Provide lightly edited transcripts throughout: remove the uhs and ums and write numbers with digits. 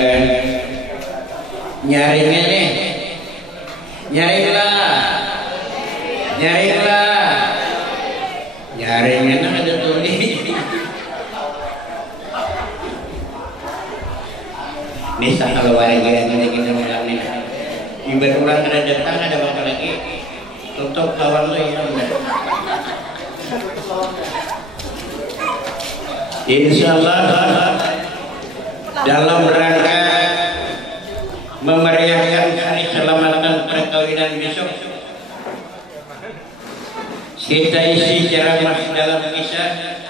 mudah-mudahan nyaringnya nih, nyaringnya nang ada tulis. Nisa kalau warga yang kita malam ini, ibarat ulang ada datang ada apa lagi, tutup kawan lo ya udah. Insyaallah dalam rangka memeriahkan hari keselamatan perkawinan besok, kita isi ceramah dalam kisah.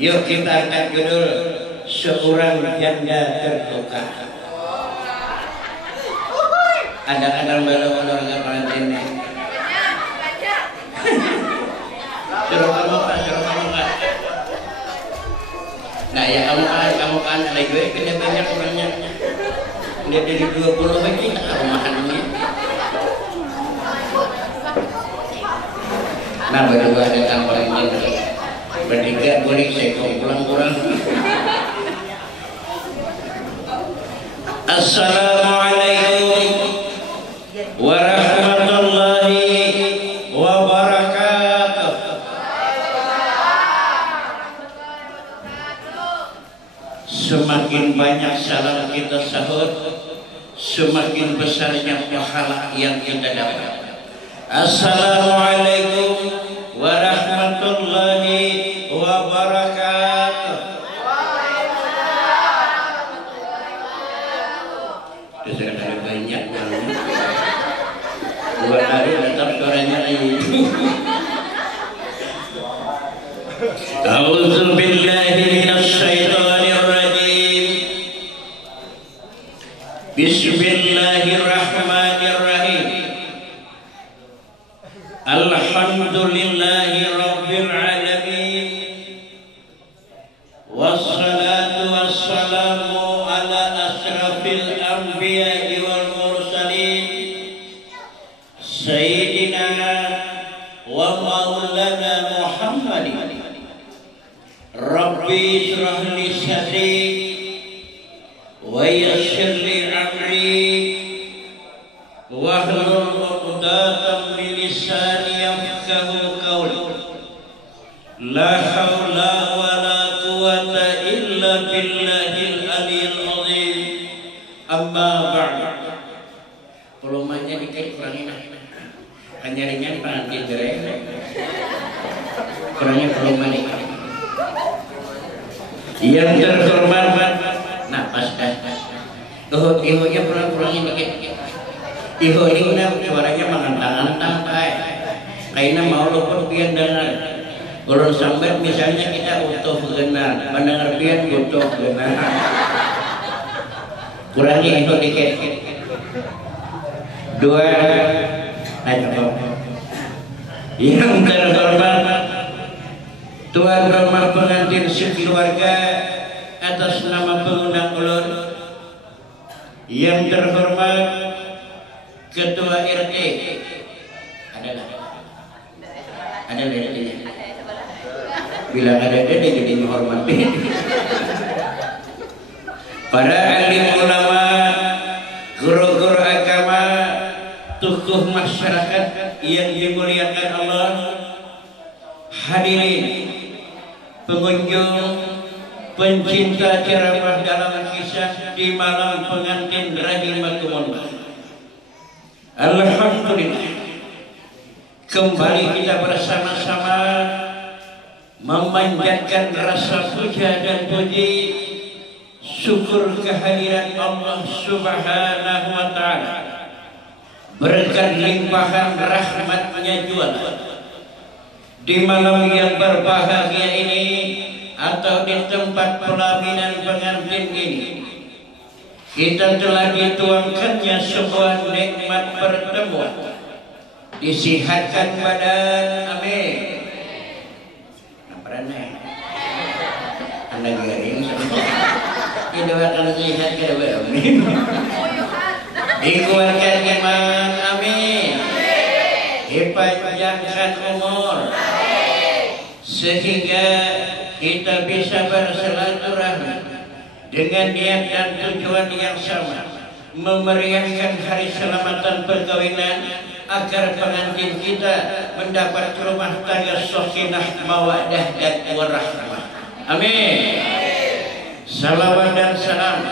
Yuk kita angkat judul seorang janda terluka. Ada keluarga pengantin. Suruh kamu Pak. Nah ya kamu kan lagi gue kena banyak orangnya. Dia dari 20 lagi tak rumahan ini. Nah berdua ada tambahan ini. Bertiga boleh saya pulang. Assalamualaikum warahmatullahi wabarakatuh. Semakin banyak salam kita sahur, semakin besarnya pahala yang kita dapat. Assalamualaikum warahmatullahi wabarakatuh. Sudah ada banyak banget. 2 hari tetap suaranya lagi. A'udzu billahi minasy syaithanir rajim. Bismillahirrahmanirrahim. Alhamdulillahi rabbil alamin. Wassalatu wassalamu ala asrafil anbiya'i wal mursalin sayyidina wa maulana Muhammadin. Rabbi shrah li sadri wa yassir li amri wahlul 'uqdatam min lisani yafqahu qawli. La haula wa la quwwata illa billahil aliyyil azim. Amma ba'd. Volumenya dikit kurangin. Kanyaringan pengantin gerai. Kurangnya volume dikit. Yang terhormat, nah pas dah. Ihonya kurangin dikit. Iho ini udah suaranya mengantang-antang kayaknya mau luput pian dengar. Kalau sampai misalnya kita utuh benar, mendengar pian utuh benar. Kurangi itu dikit. 2 ayo. Yang terhormat tuan rumah pengantin sekeluarga atas nama pengundang ulun. Yang terhormat Ketua RT. Ada RT-nya. Bila ada dede jadi menghormati. Para alim ulama, guru-guru agama, tokoh masyarakat yang dimuliakan Allah, hadirin, pengunjung, pencinta ceramah dalam kisah di malam pengantin rahimakumullah. Alhamdulillah, kembali kita bersama-sama memanjatkan rasa puja dan puji syukur kehadiran Allah Subhanahu wa ta'ala, berkat limpahan rahmatnya jual di malam yang berbahagia ini atau di tempat pelaminan pengantin ini. Kita telah dituangkannya sebuah nikmat pertemuan, disihatkan badan, amin. Anda garing didoakan sehat kedua, amin. Dikuatkan iman, amin. Dipanjangkan umur, sehingga kita bisa bersilaturahmi dengan niat dan tujuan yang sama, memeriahkan hari selamatan perkawinan agar pengantin kita mendapat rumah tangga sakinah, mawaddah dan warahmah. Amin. Salawat dan salam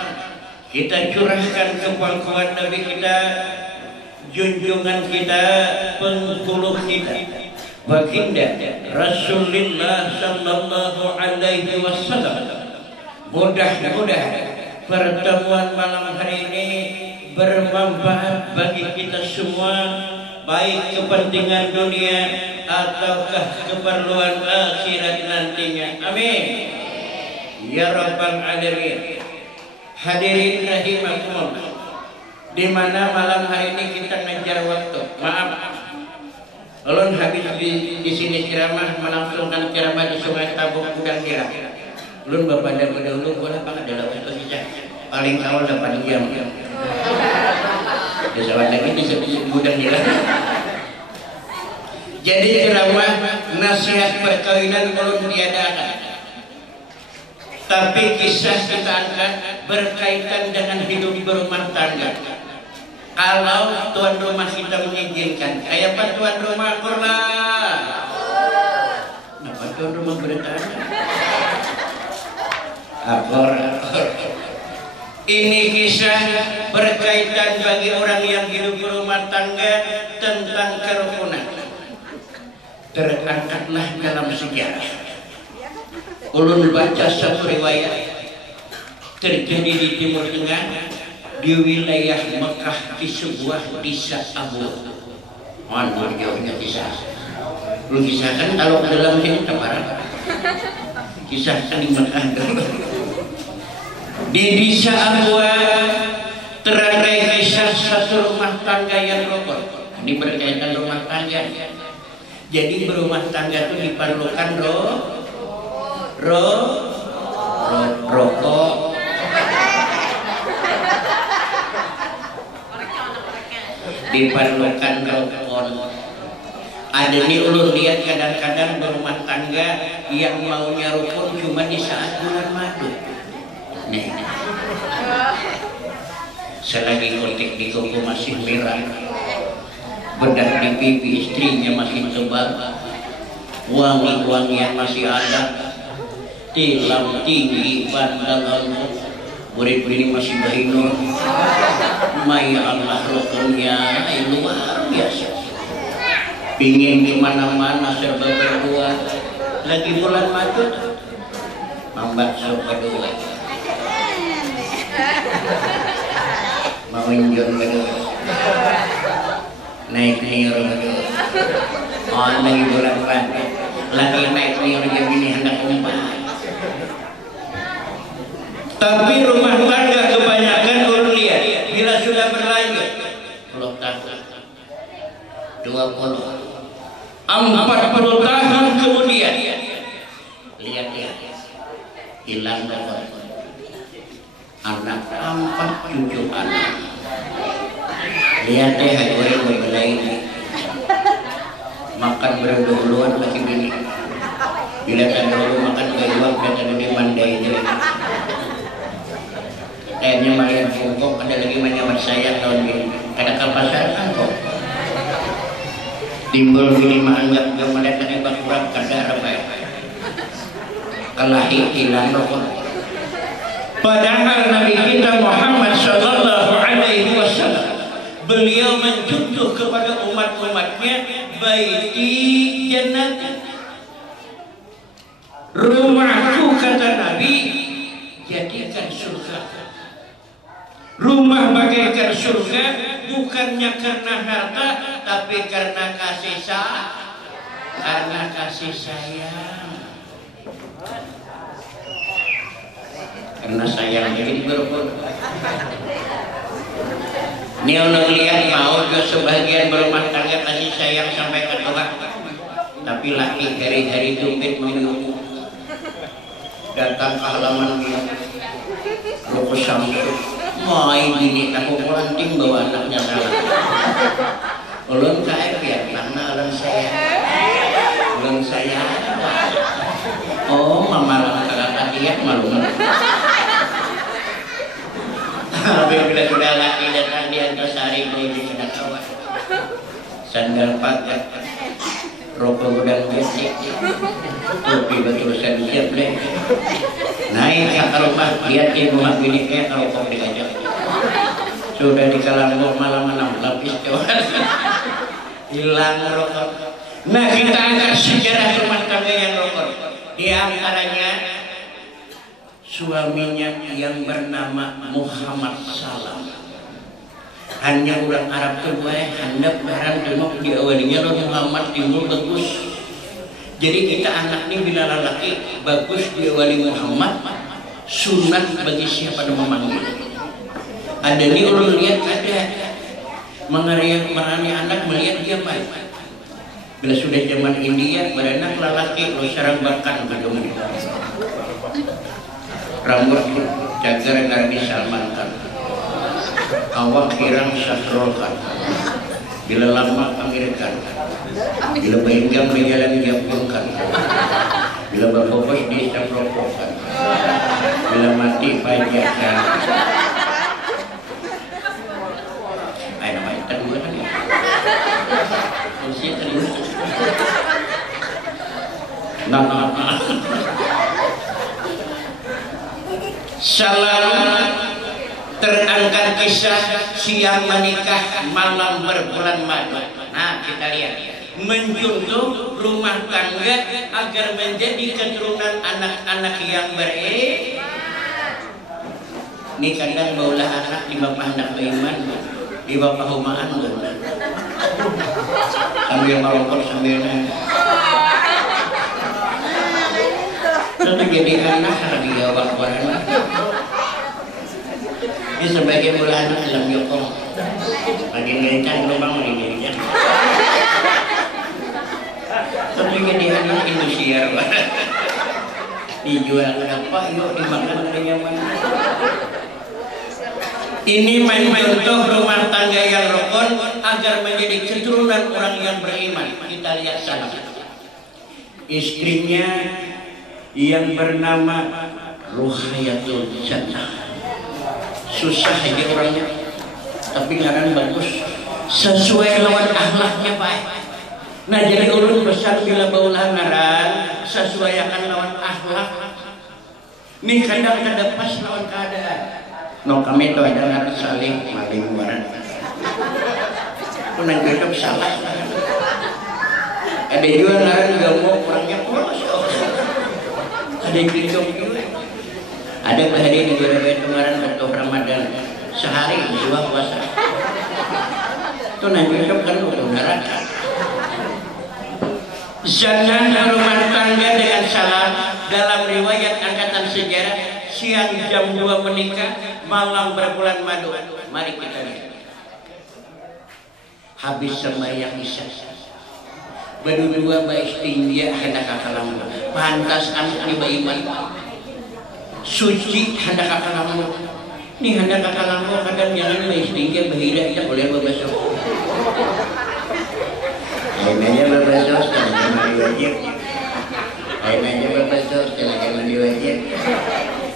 kita curahkan ke pangkuan Nabi kita, junjungan kita, penghulu kita, baginda Rasulullah sallallahu alaihi wasallam. Mudah-mudahan pertemuan malam hari ini bermanfaat bagi kita semua, baik kepentingan dunia ataukah keperluan akhirat nantinya. Amin ya rabbal alamin. Hadirin rahimakumullah, di mana malam hari ini kita ngejar waktu. Maaf, ulun habis di sini ceramah, melangsungkan ceramah di Sungai Tabuk Gudang Dirah. Ulun bapak dan dahulu boleh banget dalam waktu kita paling awal 8 jam. Besok lagi di Gudang Dirah. Jadi ceramah nasihat perkawinan ulun tiadakan, tapi kisah kita angkat berkaitan dengan hidup berumah tangga. Kalau tuan rumah kita mengizinkan, kayak apa tuan rumah kurlah? Kenapa tuan rumah bertanya? Akor. Ini kisah berkaitan bagi orang yang hidup berumah tangga tentang kerukunan. Terangkatlah dalam sejarah. Ulun baca satu riwayat terjadi di Timur Tengah, di wilayah Mekah, di sebuah desa Abu. Mohon jauhnya kisah. Belum kisahkan kalau dalam sini kebarat. Kisahkan di Mekah dulu. Di desa Abu terangkai kisah satu rumah tangga yang rukun. Ini berkaitan rumah tangga. Jadi berumah tangga itu diperlukan rokok. Diperlukan rokok. Ada nih ulun lihat kadang-kadang berumah tangga yang maunya rukun cuma di saat bulan madu. Nih, selagi kotek di kuku masih merah, bedak di pipi istrinya masih tebal, wangi-wangian masih ada, tilam tinggi bandal murid ini masih bahinur, Maya Allah rukunnya luar biasa. Pingin kemana-mana serba berdua, lagi bulan madu, mambat serba berdua. Mau injun berdua, naik niur berdua. Oh, lagi bulan madu, lagi naik niur jam ini hendak umpan. Tapi rumah tangga kebanyakan ulun lihat bila sudah berlanjut 10 tahun, 20, 40 tahun kemudian lihat ya, hilang nomor anak 4 cucu anak. Lihat deh goreng berbelai ini, makan berduluan lagi gini. Bila kan dulu makan berdua dan ada di mandai jadi. Kayaknya Marian Fungkok ada lagi menyamar saya tahun ini. Kada ke pasar kan kok. Timbul gini menganggap yang mendatangi bakurang kada apa ya. Kelahi hilang rokok. Padahal Nabi kita Muhammad sallallahu alaihi wasallam beliau mencontoh kepada umat-umatnya, baiti jannati. Rumahku kata Nabi jadikan surga. Rumah bagaikan surga bukannya karena harta, tapi karena kasih sayang. Karena sayang jadi berpun. Ini orang lihat mau ke sebagian berumah tangga kasih sayang sampai ke Tuhan, tapi laki hari-hari tumpit menunggu. Datang ke halaman dia, lu samsul, mai bini aku pelanting bawa anaknya salah. Ulun kayak ya, karena ulun saya. Oh, mama lang kakak dia malu. sudah laki datang di Antasari di Kedakawan. Sandal pakai, rokok gudang gesik, topi betul siap deh. Naik ke rumah, lihat ibu mak bini kayak rokok digajak. Sudah di Kalambok malam-malam lapis coba. Hilang rokok. Nah kita angkat sejarah rumah tangga yang rokok. Di antaranya suaminya yang bernama Muhammad Salam. Hanya orang Arab kedua handap barang tengok diawalinya Nur Muhammad timbul bagus. Jadi kita anak ini bila lelaki bagus diawali Muhammad, sunat bagi siapa yang memanggil. Ada nih ulun lihat ada merani anak melihat dia baik. Bila sudah zaman India beranak lelaki lo sarang bahkan gedung rambut cagar Nabi Salman kan, awak kirang sahrolkan, bila lama pangirkan, bila bayangkan berjalan diapunkan, bila berfokus di sapropokan, bila mati pajakan. Ayo nama itu dulu kan ya. Usia terus. Nah. Selalu terangkat kisah siang menikah malam berbulan madu. Nah kita lihat mencontoh rumah tangga agar menjadi keturunan anak-anak yang beriman. Ini kadang baulah anak di bapak anak beriman, di bapak humaan sambil merokok sambil tentu jadi anak lagi gawak warna. Ini sebagai bulan dalam yokong lagi ngencang lubang lagi tentu jadi anak Indonesia dijual berapa yuk dimakan ada nyaman. Ini contoh rumah tangga yang rukun agar menjadi keturunan orang yang beriman. Kita lihat sana istrinya yang bernama Ruhayatul Jannah. Susah aja orangnya, tapi ngaran bagus, sesuai lawan akhlaknya baik. Nah jadi ulun besar bila baulah ngaran sesuaikan lawan akhlak. Nih kadang kada pas lawan keadaan. No kami tu ada ngaran saling maling waran. Kunang hidup salah. Ada juga ngaran gamu orangnya polos. Ada yang hidup juga. Ada berhadiah di bulan kemarin untuk Ramadan sehari dua puasa. Itu nanti hidup kan udah neraka. Jangan rumah tangga dengan salam. Dalam riwayat angkatan sejarah siang jam 2 menikah, malam berbulan madu. Mari kita lihat. Habis sembahyang isya, berdua baik tinggi hendak kakalam. Pantas anak ini beriman. Suci hendak kakalam. Ini hendak kakalam kadang jangan baik tinggi berhidah kita boleh berbasuh. Akhirnya berbasuh setelah mandi wajib. Akhirnya berbasuh setelah mandi wajib.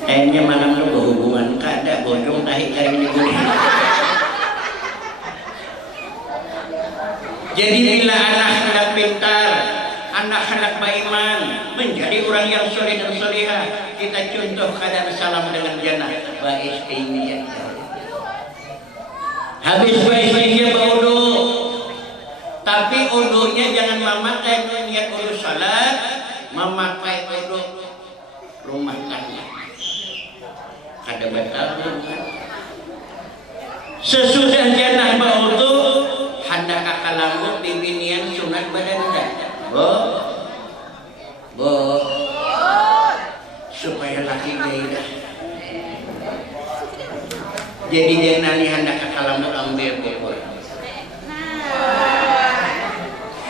Akhirnya malam lu berhubungan kada bodong tahi kain ini. Jadi bila anak-anak pintar, anak-anak beriman menjadi orang yang soleh dan solehah, kita contoh keadaan salam dengan jannah. Baik tinggi. Habis baik tinggi berudu, tapi udunya jangan memakai niat udu salat, memakai udu rumah tangga. Kada batal. Sesudah jannah berudu, hendak kakalamuk bibinian sunat badanda. Bo supaya laki gairah. Jadi dia nani hendak kakalamuk ambil bubur.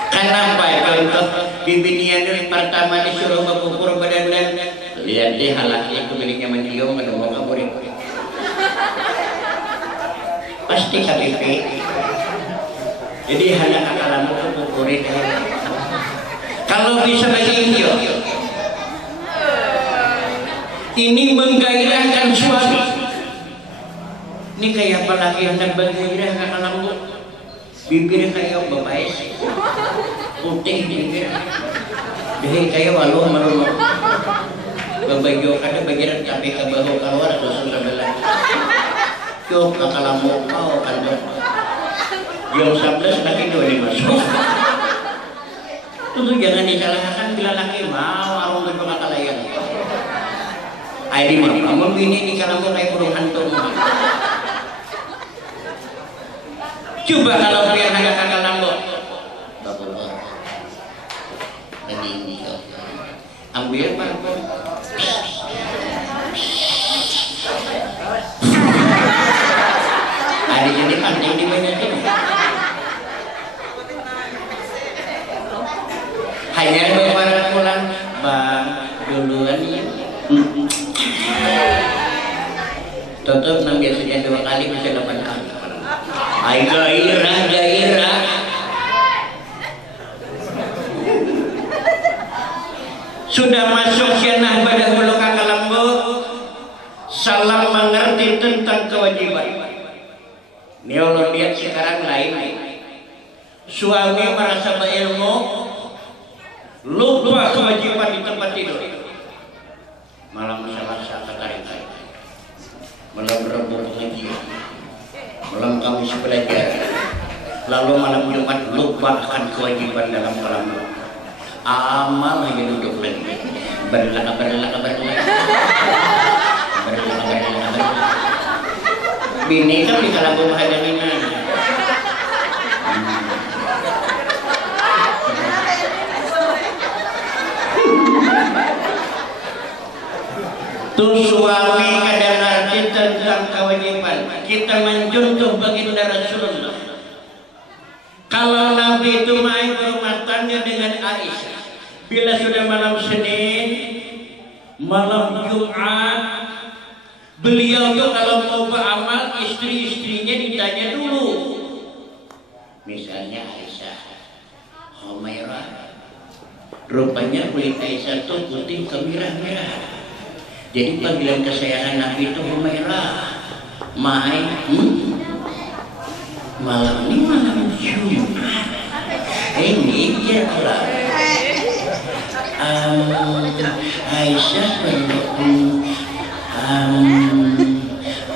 Kenapa contoh bibinian dari pertama disuruh bubur badanda. Lihat deh halaknya itu miliknya mencium pada mau kaburin. Pasti KBP. Jadi hanya kakalamuk buburin. Kalau bisa begitu, ini menggairahkan suami. Ini kayak palaki yang nagbagira kakalambo. Bibir kayak babae. Putih bibir. Dahil kayak waluh marunong. Babagyo kada bagiran tapi kabaho keluar susun sebelah. Yo kakalambo kau kandung. Yang 11 laki 2 dimasuk. Itu jangan disalahkan bila laki mau awang berpengakalayan. Ayo mah, kamu gini di kalambo kayak burung hantu. Coba kalau biar agak kakalambo. Bapak. Ini ambil parfum. Hari ini penting dibanyakin. Hanya beberapa pulang, bang duluan ya. Tutup nang biasanya 2 kali bisa 8 kali. Ay gairah. Sudah masuk sianah pada hulu kakalambo, salam mengerti tentang kewajiban. Ini Allah lihat sekarang lain. Suami merasa berilmu, lupa kewajiban di tempat tidur. Malam selasa ketarik-tarik, malam Rabu pengajian, malam Kamis belajar, lalu malam Jumat lupa akan kewajiban dalam malam. Amal hanya duduk lagi. Berlaka. Bini kan bisa lagu mahadaninan. Tuh suami kadang arti tentang kewajiban. Kita mencontoh baginda Rasulullah. Kalau Nabi itu main ke rumah tangga dengan Aisyah, bila sudah malam Senin, malam Jumat, beliau tuh kalau mau beramal istri-istrinya ditanya dulu. Misalnya Aisyah, Humairah, rupanya kulit Aisyah tuh putih kemerah-merah. Jadi panggilan kesayangan Nabi itu Humairah. Malam ini malam Jumat. Ini dia lah. Aisyah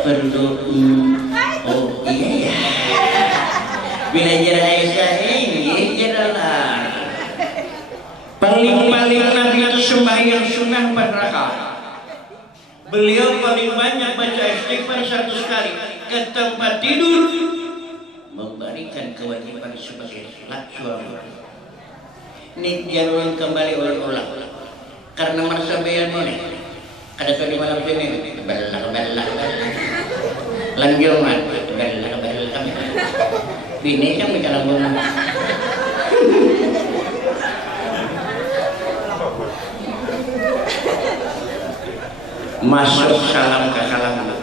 perlu oh iya ya. Belajar Aisyah ini jadilah. Paling Nabi itu sembahyang sunnah 4 rakaat. Beliau paling banyak baca istighfar 100 kali. Ke tempat tidur memberikan kewajiban sebagai suami. Ini jangan kembali ulang-ulang karena merasa bayar money. Kada di malam ini balak lanjungan balak bini kan bicara ngomong. Masuk salam ke kalangan.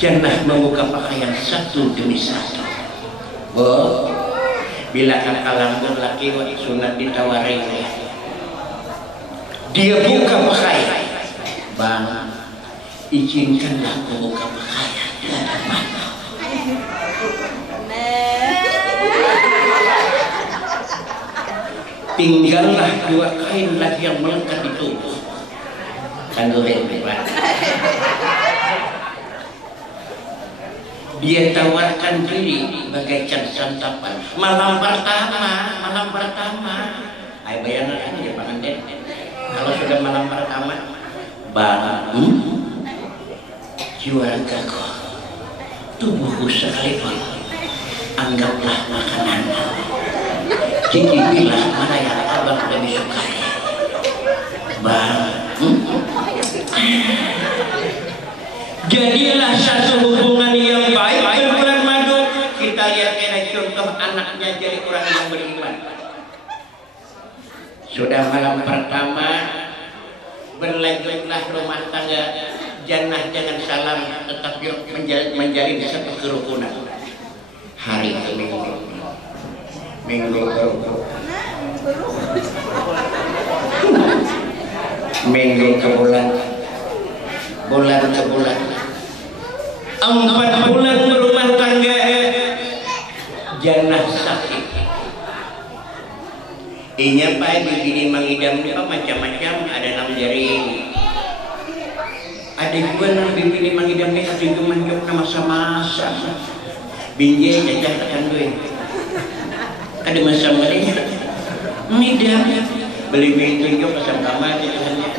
Jannah membuka pakaian satu demi satu. Oh, bila kalangan laki sunat ditawarin, dia buka pakaian. Bang, izinkanlah aku buka pakaian. Tidak ada mana. Tinggallah 2 kain lagi yang melekat di tubuh. Tangguhin berat. Dia tawarkan diri bagaikan santapan. Malam pertama. Ayo bayangkan dia pengantin. Kalau sudah malam pertama, bang, keluargaku, tubuhku sekalipun, anggaplah makanan. Cicipilah mana yang abang lebih sukai. Bang, jadilah satu hubungan yang baik berbulan madu. Kita lihat kena contoh anaknya jadi orang yang beriman. Sudah malam pertama, berlanjutlah rumah tangga. Jangan salam, tetapi menjalin satu kerukunan. Hari ke minggu ke bulan, bulan ke bulan. 4 bulan berumah tangga janah sakit. Inya pak bibini mangidam apa macam-macam, ada 6 jari. Ada juga nang bibini mangidam ni ada juga manjok na masa-masa. Binjai jajah tekan gue. Ada masa-masanya. Ngidam beli tunjuk pasang kamar gitu hanya.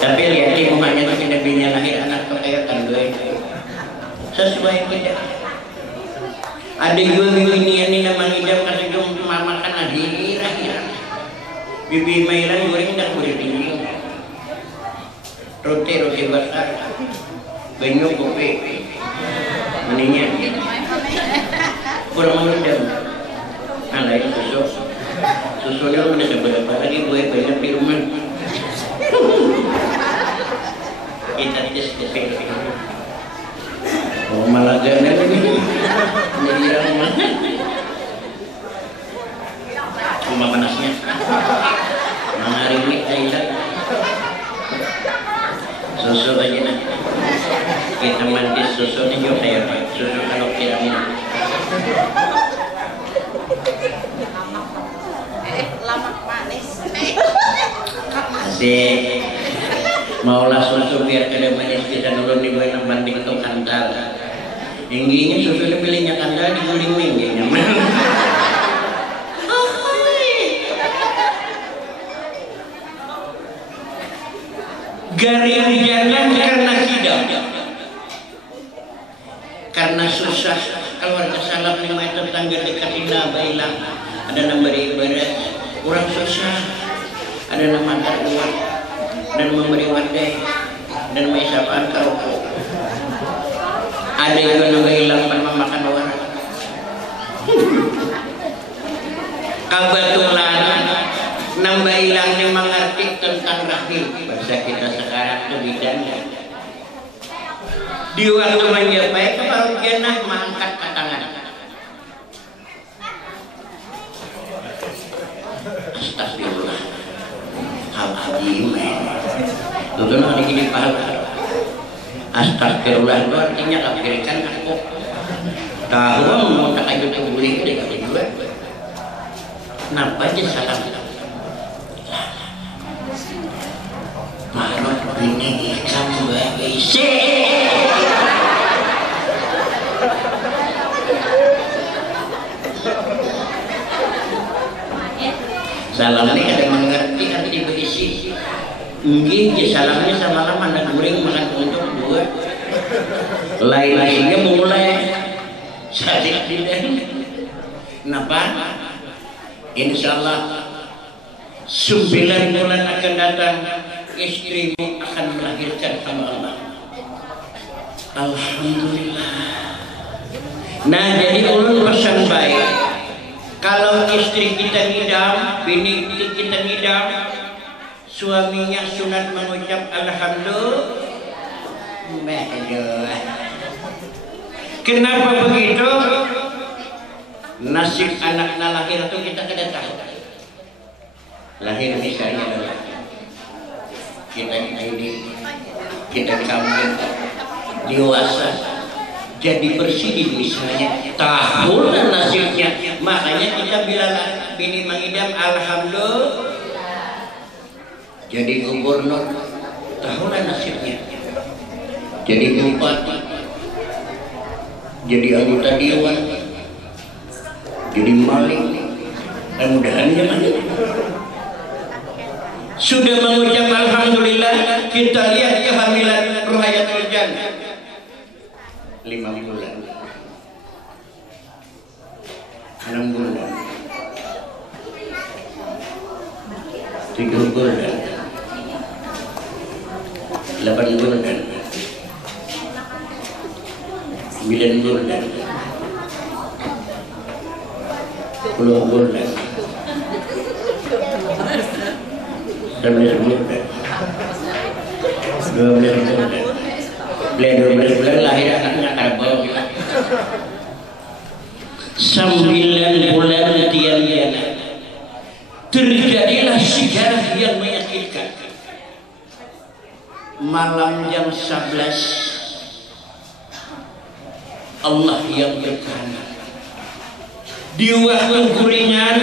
Tapi lihat muhanya tu tidak bini lahir anak perkayaan gue. Sesuai kita. Ada juga bini ini nama ngidam kata jom mama kan akhir. Bibi mairan goreng dah boleh tinggi. Roti bakar. Banyak kopi. Meninya. Kurang ngidam. Alai susunya mana seberapa lagi gue banyak di rumah. Kita tes kopi. Oh malah gana ini ramah. Rumah panasnya hari ini Thailand susu aja nah kita mandi susu ini juga kayak susu kalau kiramin lama manis asik maulah susu biar kada manis kita nurun di bawah banding itu kantal tingginya susu pilihnya kantal diguling tingginya garing jalan karena kidam karena susah keluarga salam 5 tetangga dekat indah bailah ada nomor ibarat kurang susah ada nama terkuat dan memberi wadai dan mengisapkan kerupuk ada juga nama hilang memakan orang kebetulan nambah hilangnya mengerti tentang rahim bahasa kita sekarang itu bidangnya di waktu menjapai baru jenah mengangkat ke tangan astagfirullah al-azim itu nanti gini paham astagfirullah itu artinya kafirkan aku tahu mau tak aja kebuling dia kata juga kenapa aja salah marot ini ikan beisi salam ini ada mengerti arti berisi nggih salamnya sama lama dan goreng makan untuk buat lain-lainnya mulai sadik tidak kenapa insyaallah 9 bulan akan datang istrimu akan melahirkan sama Allah. Alhamdulillah. Nah jadi ulun pesan baik kalau istri kita ngidam, bini kita ngidam, suaminya sunat mengucap alhamdulillah. Kenapa begitu? Nasib anaknya lahir itu kita kada tahu. Lahir misalnya adalah kita ini kita kawin dewasa jadi bersih misalnya tahun nasibnya makanya kita bilang bini mengidam alhamdulillah jadi gubernur tahunan nasibnya jadi bupati jadi anggota dewan jadi maling mudah-mudahan jangan sudah mengucap alhamdulillah kita lihat kehamilan Ruhayatul Jannah 5 bulan 6 bulan 7 bulan 8 bulan 9 bulan 10 bulan 11 bulan 12 bulan 12 bulan lahir anaknya karbau 9 bulan tiada terjadilah sejarah yang meyakinkan malam jam 11 Allah yang berkehendak. Di waktu kuringan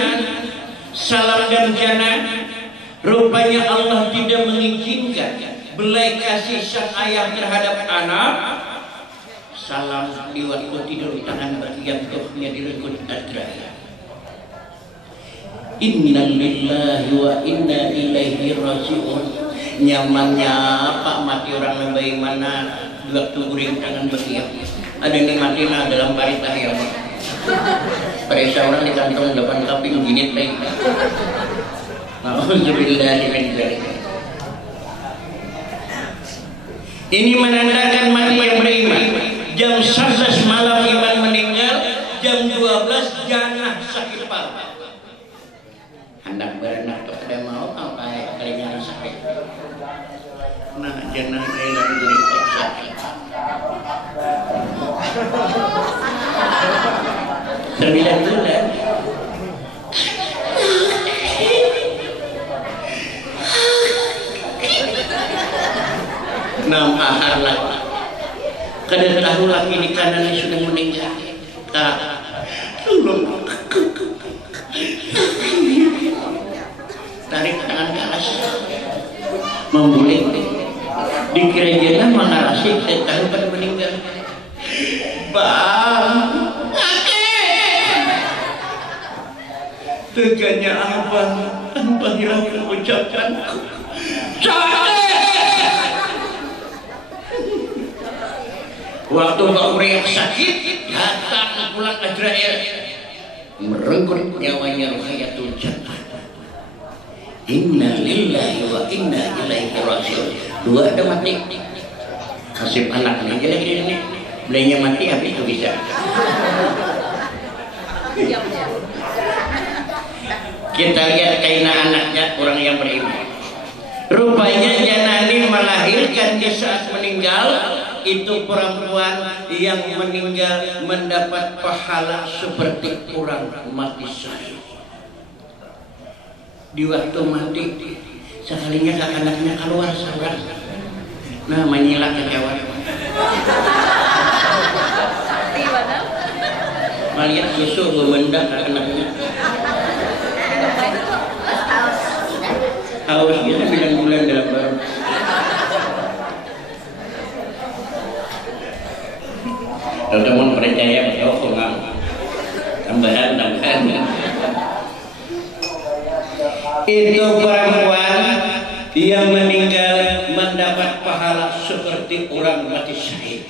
salam dan jana, rupanya Allah tidak mengizinkan belai kasih sang ayah terhadap anak. Salam di waktu tidur di tangan bagian tuhnya direnggut adraya. Inna lillahi wa inna ilaihi raji'un. Nyamannya Pak mati orang bagaimana waktu kuring tangan bagian. Ada yang mati dalam paritah ya Pak. Periksa orang di kantong depan tapi begini lagi. Alhamdulillah. Ini menandakan mati yang beriman. Jam 11 malam iman meninggal, jam 12 janah sakit parah. Hendak berenak tuh ada mau apa ya kalinya sakit. Nah janah hilang dari sakit. 9 bulan. Ahar lah. Kadang tahu laki di kanan sudah meninggal. Tak. Tarik tangan ke atas. Membuling. Dikira jenah mengarasi. Saya tahu pada meninggal. Bang. Teganya abang. Tanpa hiraukan ucapkanku. Waktu Mbak Uriah sakit, datang pulang Azrail, merenggut nyawanya Ruhayatul Jannah. Inna lillahi wa inna ilaihi raji'un. Dua ada mati. Nasib anak ini gini. Belanya mati habis itu bisa. Kita lihat kaina anaknya orang yang beriman. Rupanya Janani melahirkan di saat meninggal. Itu perempuan yang meninggal mendapat pahala seperti orang mati syahid. Di waktu mati sekalinya anaknya keluar seorang. Nah menyilak kecewa. Melihat susu memendak anaknya. Haus dia 9 bulan dalam baru. Teman-teman percaya bahwa kurang tambahan. Itu perempuan yang meninggal mendapat pahala seperti orang mati syahid.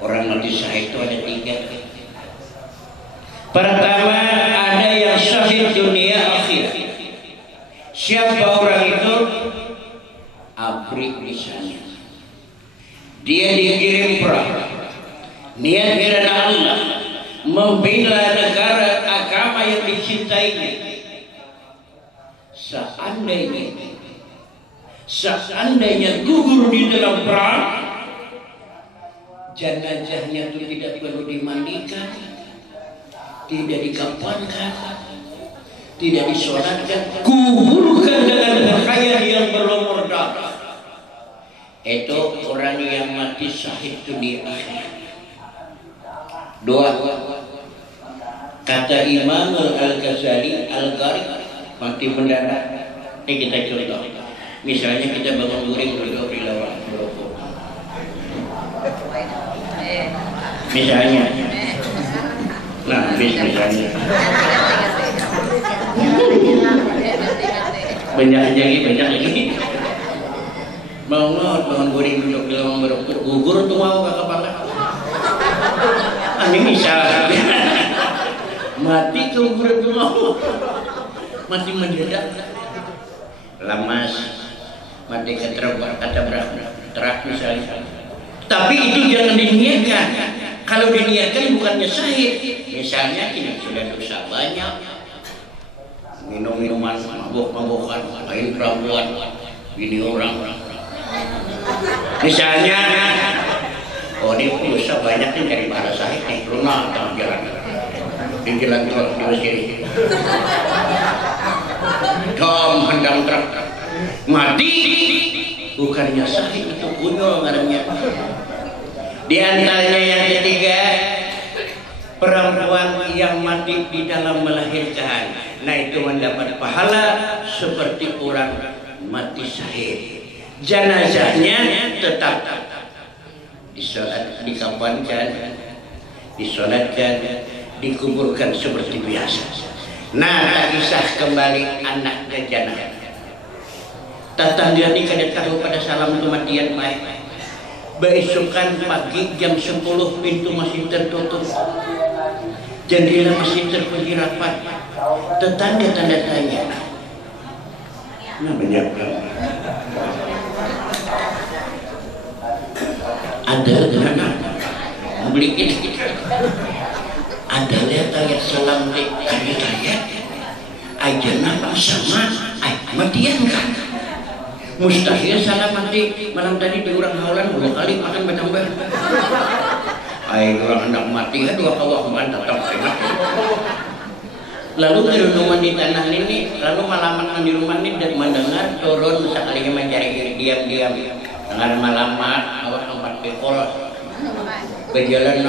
Orang mati syahid itu ada 3. Pertama ada yang syahid dunia akhir. Siapa orang itu? Abri misalnya. Dia dikirim perang. Niat karena Allah membela negara agama yang dicintainya. Seandainya gugur di dalam perang, jenazahnya itu tidak perlu dimandikan, tidak dikafankan, tidak disolatkan, kuburkan dengan pakaian yang berlumur darah. Itu orang yang mati syahid dunia akhir. 2. Kata Imam Al-Ghazali Al-Gharib mati mendadak. Ini kita contoh. Misalnya kita bangun guring berdua lawan merokok. Misalnya. Nah, misalnya. Banyak lagi. Bangun guring duduk di lawan merokok. Gugur tuh mau ke kepala. Ini misalnya mati kubur itu mau mati mendadak lamas mati keterbang kata terak misalnya. Tapi itu jangan diniatkan. Kalau diniatkan bukannya syahid. Misalnya ini sudah dosa banyak, minum minuman mabuk-mabukan, main perempuan, ini orang. Misalnya oh ini dosa banyak nih dari para syahid nih, lunak dalam jalan di jalan tol di Mesir. Dom hendang truk mati, bukannya syahid itu kunyol ngarannya. Di antaranya yang ketiga, perempuan yang mati di dalam melahirkan, nah itu mendapat pahala seperti orang mati syahid. Jenazahnya tetap dikafankan, disolatkan, dikuburkan seperti biasa. Nah, kisah kembali anaknya Jannah. Tetangga ini kada tahu pada salam kematian baik. Beesokan pagi jam 10 pintu masih tertutup, jendela masih terkunci rapat. Tetangga tanda tanya. Nah, menjawab. Ada mana? Beli kita. Ada lihat ayat salam di ayat aja nama sama matian kan? Mustahil salam mati malam tadi di orang haulan 2 kali makan bertambah. Orang hendak mati kan 2 kawah tetap enak. Lalu di rumah di tanah ini, lalu malaman di rumah ini dan mendengar turun sekalinya mencari diam-diam dengar malaman awak tempat pekol berjalan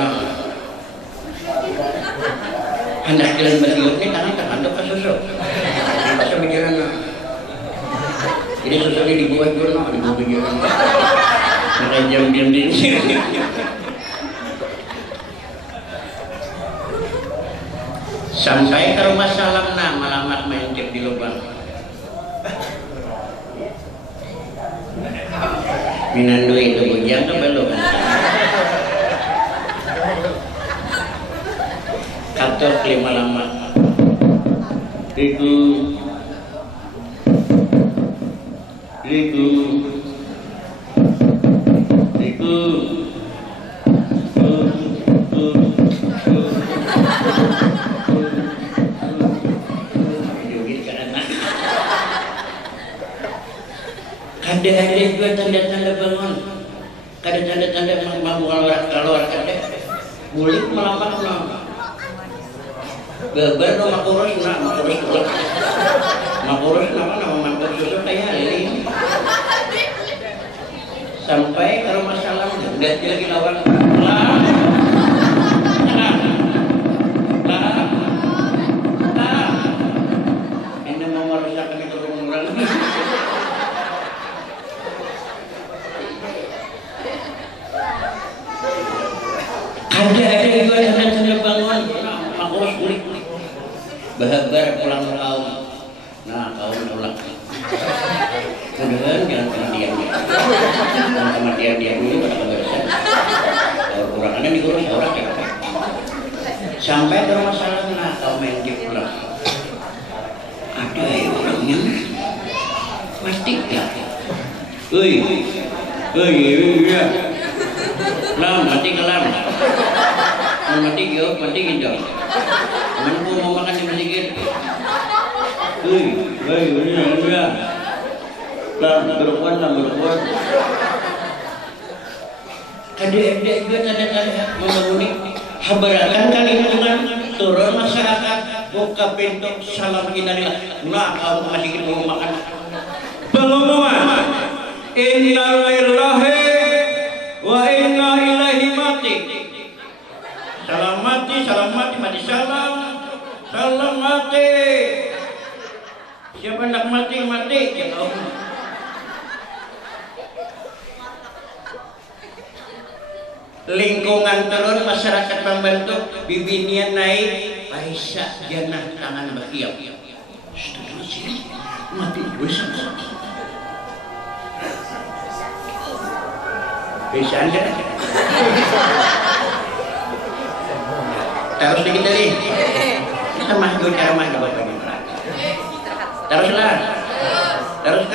anak jalan bertiup ini tangan tuh ke susu pas berjalan jadi susu ini dibuat dulu di bawah berjalan mereka diam-diam di sini. Sampai ke rumah salam malamat mencek di lubang. Minandu itu bujang ke belum. Kantor kelima lama. Itu ada juga tanda-tanda bangun, ada tanda-tanda mau keluar ada bulik melapak gabar no makurus nama mantap susu kayak ini sampai ke rumah salam udah lagi lawan ini mau merusakkan itu rumah ada juga tanda-tanda bangun makurus bulik bahabar pulang kaum nah kaum nolak mudah-mudahan jangan kematian dia dulu pada keberesan kalau kurangannya dikurus orang ya sampai ke rumah salam nah kaum menjik pulang ada orangnya mati gak iya lah mati kelam mati jauh mati gendong temanku mau makan di masjid lah berkuat adik-adik juga tanda-tanda membangun habarakan kali dengan turun masyarakat buka pintu salam innalillah nah kamu masih kita mau makan pengumuman innalillahi wa inna ilaihi mati salam mati mati salam mati siapa nak mati ya Allah. Lingkungan turun masyarakat membantu bibinian naik Aisyah Jannah tangan berkiam mati gue sama bisa anda terus dikit tadi kita mahjud cara mahjud teruslah terus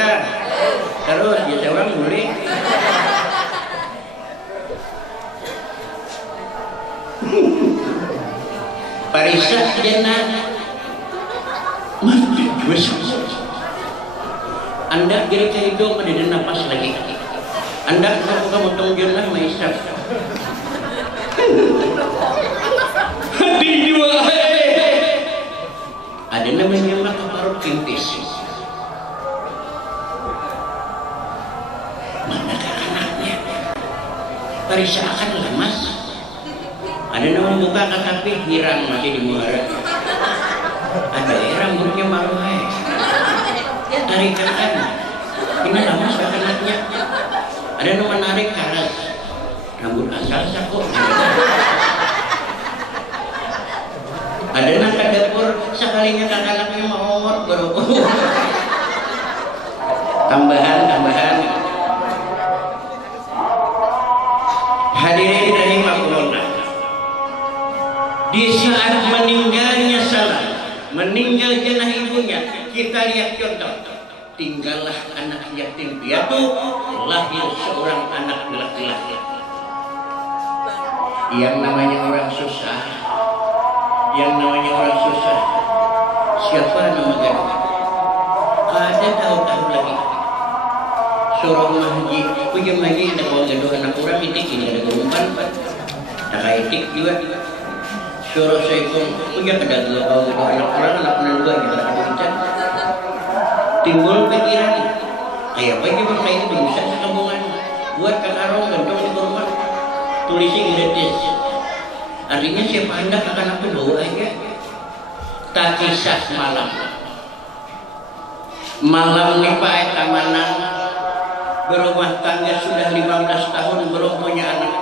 biasa orang boleh Aisyah Jannah mati gue sama anda kira hidup ada nafas lagi anda kenapa kamu tunggu lah Aisyah hati dua ada namanya maka parut kintis manakah anaknya Aisyah akan lama ada yang buka tapi hirang masih di muara. Ada rambutnya malu tarikan ini lama sebenarnya. Ada yang menarik karas rambut asal sakut. Ada yang ke dapur sekalinya kakak-kakaknya mau baru tambahan hadirin rahimakumullah. Di saat meninggalnya Salam, meninggal jenazah ibunya, kita lihat contoh. Tinggallah anak yatim piatu, lahir seorang anak laki-laki. Yang namanya orang susah, siapa nama gadis? Kada tahu lagi. Surah Mahji, punya Mahji ada bawa gaduh anak orang itik ini ada gumpan, tak itik juga. Surah Saikum, punya kada bawa gaduh anak orang anak menunggu kita ada bincang. Timbul pikiran, kayak apa juga kayak itu bisa sambungan. Buat kakarong gantong di rumah, tulisnya gratis. Artinya siapa anda akan aku bawa aja. Tak kisah malam nih Pak Tamanang berumah tangga sudah 15 tahun belum punya anak.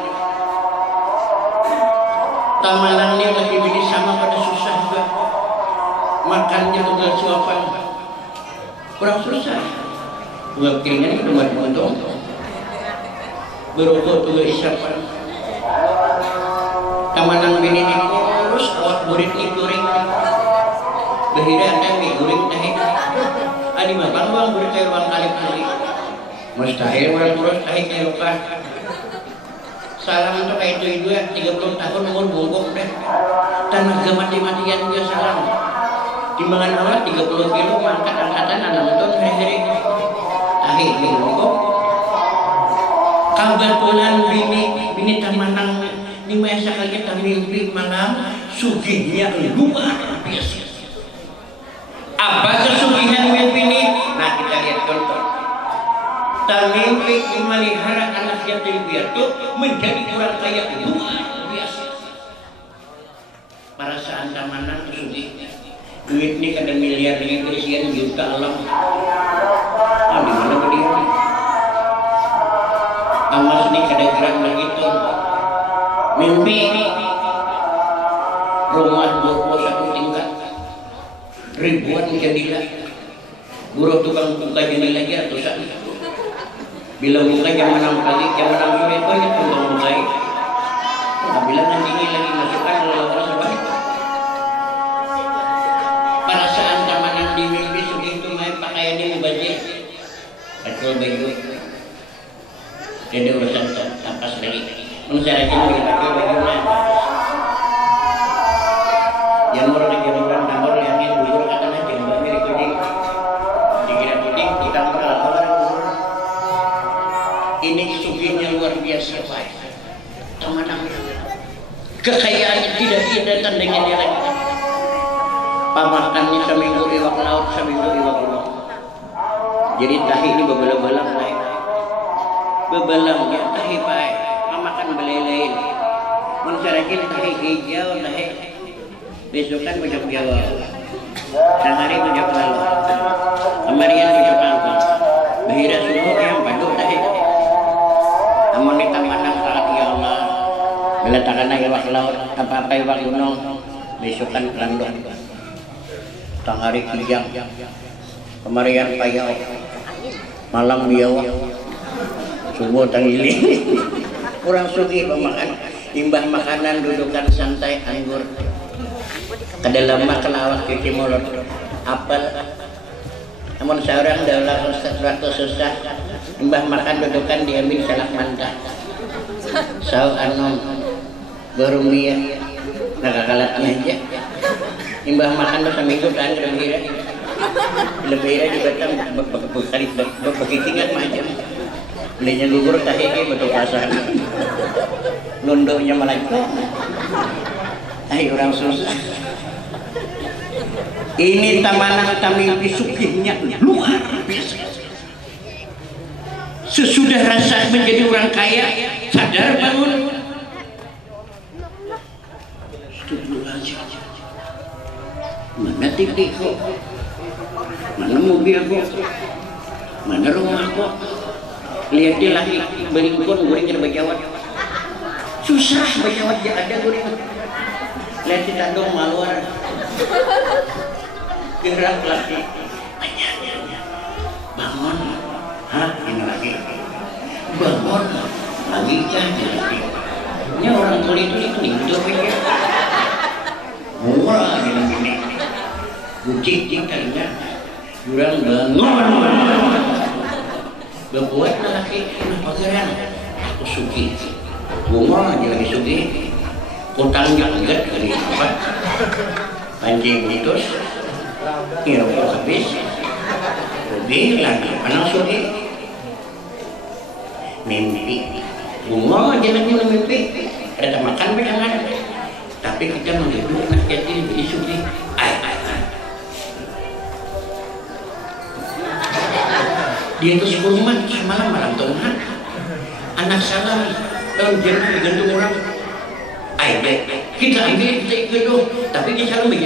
Tamanang ini lagi bini sama pada susah juga, makannya tunggal suapan kurang susah. Bunga piringan itu cuma diuntung berukut tunggal isapan. Tamanang bini dikurus awak murid ini goreng behira kami goreng tahe adi mah bang goreng kayak ruang kali mustahil orang kurus tahe kayak lupa. Salam untuk kayak itu 30 tahun umur bongkok deh tenaga mati-matian dia Salam timbangan awal 30 kilo mangkat angkatan anak nonton hari-hari tahe bongkok. Kebetulan bini Tamanang ini masa kali kita mimpi malam sugihnya luar biasa. Apa kesugihan mimpi ini? Nah kita lihat contoh. Mimpi memelihara anak yatim piatu menjadi orang kaya luar biasa. Perasaan Tamanang kesugih. Duit ini kada miliar dengan kesian juta alam. Di mana berdiri? Amas ini kada gerak begitu. Mimpi rumah 21 tingkat ribuan jadilah buruh tukang buka jendela lagi ratusan. Bila buka jam 6 pagi, jam 6 sore itu ya tukang bukai. Bila nantinya lagi masukkan orang sebaik. Perasaan Tamanang di mimpi sudah itu main pakaian ini baju, betul baju. Jadi urusan tampas lagi. Mencari kita pakai baju mana? Yang orang yang orang tambor yang ini dulu katanya jenggot milik kucing, dikira kucing kita orang. Ini sugihnya luar biasa Pak. Tamanang kekayaannya tidak ada tandingan dia lagi. Pamakannya seminggu iwak laut, seminggu iwak laut. Jadi tahi ini bebelang-belang naik. Bebelang ya tahi Pak. Makan belelain. Mencarakin tahi hijau tahi. Besok kan bujak Jawa. Sehari bujak lalu. Kemarin bujak angkong. Bahira subuh yang paduk tahi. Amun di Tamanang saat ya Allah. Meletakkan iwak laut apa-apa iwak gunung. Besok kan pelandong. Tanghari kijang. Kemarin payau. Malam biawa. Subuh tangili. Kurang sugi pemakan. Imbah makanan dudukan santai anggur. Kedalam makan awak cuci mulut. Apel. Namun seorang daulah waktu susah. Imbah makan dudukan diambil salak mantah. Sau anom berumia. Nakakalatnya aja. Imbah makan tuh seminggu kan lebih di Batam begitu macam. Belinya gugur tahi betul pasar. Nunduknya malaikat. Ayo orang susah. Ini Tamanang tamimpi sugihnya luar biasa. Sesudah rasa menjadi orang kaya, sadar bangun. Mana TV kok? Mana mobil kok? Mana rumah kok? Lihat dia lagi berikut goreng kita bajawat. Susah bajawat dia ada goreng. Lihat kita dong maluar. Gerak lagi. Bangun. Hah? Ini lagi. Bangun. Lagi kan lagi. Ini orang kulit itu hidup ya. Murah gini. Bucik kayaknya. Jurang bangun. Berbuat lagi. Kenapa geran? Aku suki. Bunga aja lagi suki. Utang janggat kali apa? Pancing mitos. Kira habis. Rugi lagi. Panang suki. Mimpi. Bunga aja lagi mimpi. Ada makan berangan. Tapi kita menghidup anak yatim jadi suki. Dia itu sekurman semalam malam Tuhan. Anak salam dalam jeruk digantung orang. Kita ambil kita ikut dong. Tapi dia selalu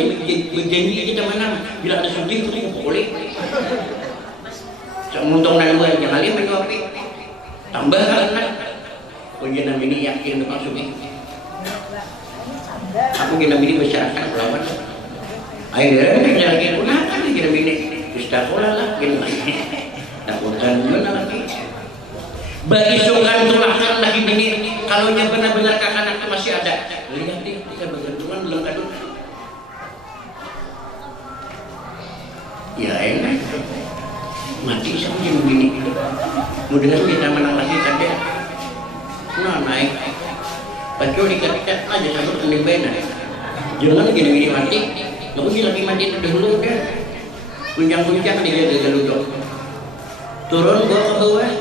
berjanji kita menang. Bila ada suntik itu boleh. Semuntong dan buat jangan lihat menyuapi. Tambah anak. Ujian ini yakin dengan suntik. Aku kena bini masyarakat lawan. Akhirnya lagi punakan kena bini. Ustazolah lah kena. Takutan mana lagi? Bagi sukan tulakan lagi bini. Kalau yang benar-benar kakak itu masih ada. Lihat nih, kita bergantungan belum kadung. Ya enak. Mati sama yang begini. Mudah-mudahan kita menang lagi tadi. Nah naik. Pacul dikat-ikat aja sama kandung benar. Jangan gini-gini mati. Lalu dia lagi mati dahulu kan. Kuncang-kuncang dia gagal-gagal. Turun gua ke bawah.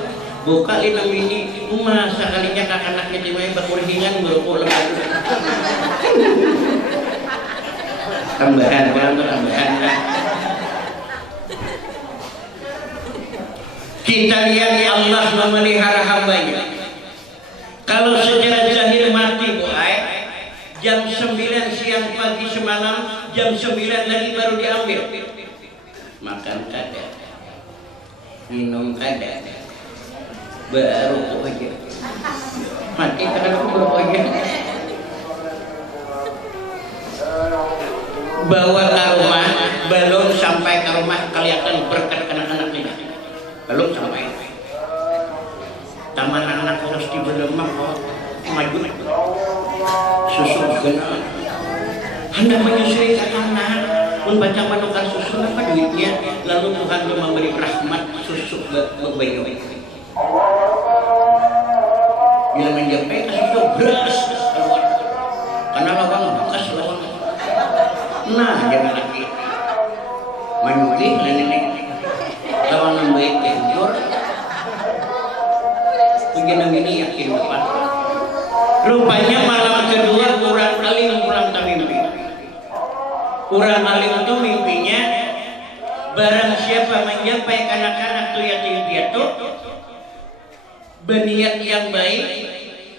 Buka linang ini. Masa kalinya kakak-anaknya dimana berkurhingan berukul lemah. Tambahan. Kita lihat Allah memelihara hambanya. Kalau secara zahir mati jam 9 siang pagi semalam, jam 9 lagi baru diambil. Makan kada, minum kada, baru aja mati karena baru aja. Bawa ke rumah, belum sampai ke rumah kelihatan berkat anak-anaknya, belum sampai. Taman anak harus diberlemah maju susu benar hendak menyusui anak membaca manukan susu apa duitnya lalu Tuhan memberi rahmat susu bayi bila mencapai susu beras keluar karena lubang bekas lubang nah jangan lagi menyusui nenek lawan membaik tidur begini ini yakin Bapak. Rupanya malam kedua kurang alim pulang tak mimpi. Kurang alim itu mimpinya barang siapa menyapai kanak-kanak tu yatim piatu berniat yang baik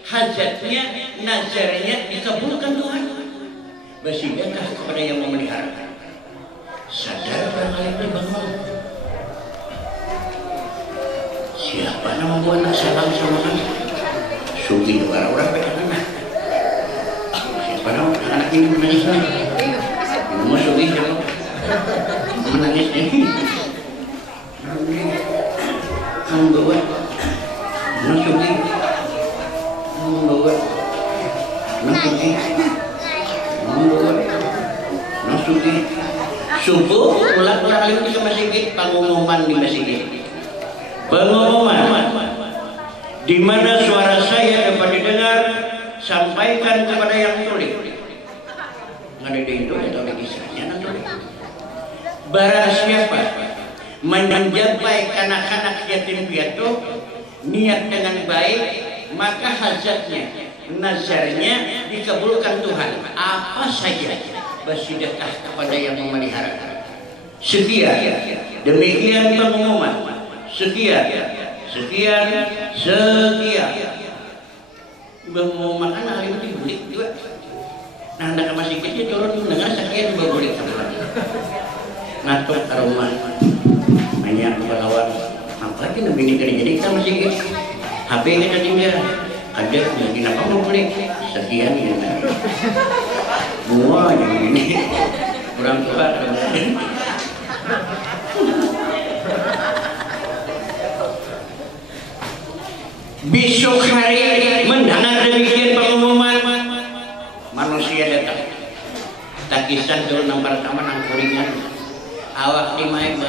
hajatnya nazarnya dikabulkan Tuhan. Bersidakah kepada yang memelihara. Sadar orang alim bangun. Siapa nama buat anak salam sama kan? Sugi dua orang bagaimana? Siapa nama anak ini menangis nih? Mau sugi siapa? Menangis ini. Kamu bawa? Mau sugi? Kamu bawa? Mau sugi? Kamu bawa? Mau sugi? Subuh pulang lagi ke masjid, pengumuman di masjid. Pengumuman di mana suara saya dapat didengar, sampaikan kepada yang tulis. Ada di itu atau di kisahnya nanti. Barang siapa mencapai anak-anak yatim piatu niat dengan baik, maka hajatnya, nazarnya dikabulkan Tuhan. Apa saja bersedekah kepada yang memelihara. Sekian, demikian pengumuman. Sekian. Mau makan hari ini beli juga. Nah, anda masih masjidnya turun dengan sekian berulik ngatuk ke rumah banyak pelawak apa aja nabi ini jadi kita masih HP kita tinggal ada yang kenapa mau beli sekian ya bunga yang ini kurang tua besok hari mendengar demikian pengumuman manusia datang tak kisah dulu nomor pertama nang kuringan awak di main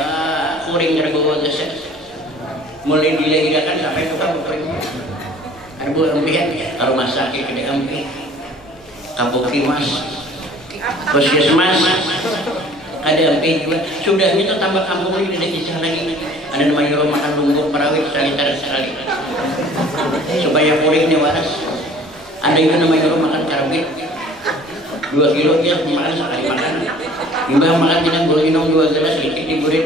kuring terbawa gesek mulai dilegidakan sampai tukang kuring ada buat empian kalau masakit kena empi kapukimas puskesmas ada empi juga sudah itu tambah kampung ini tidak kisah lagi ada namanya rumah makan lumbung perawit sanitar sekali supaya kuringnya waras ada juga namanya rumah makan karbit 2 kilo dia makan sekali makan imbah makan tidak boleh minum 2 gelas sedikit diburit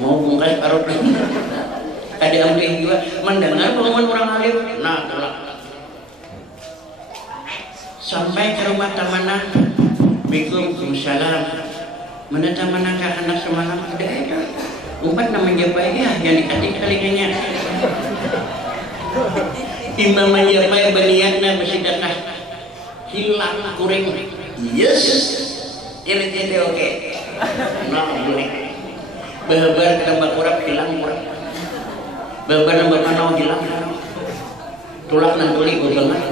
mau bungkas parut ada yang juga mendengar pengumuman orang alim nah pulang sampai ke rumah tamanah Waalaikumsalam mana tamanah kak anak semalam udah umpat namanya baik ya yang dikatik kalinganya imam aja baik beniatnya mesti datang hilang kuring yes ini oke nah boleh bebar tambah kurang hilang kurang bebar nambah panau hilang tulak nang tuli banget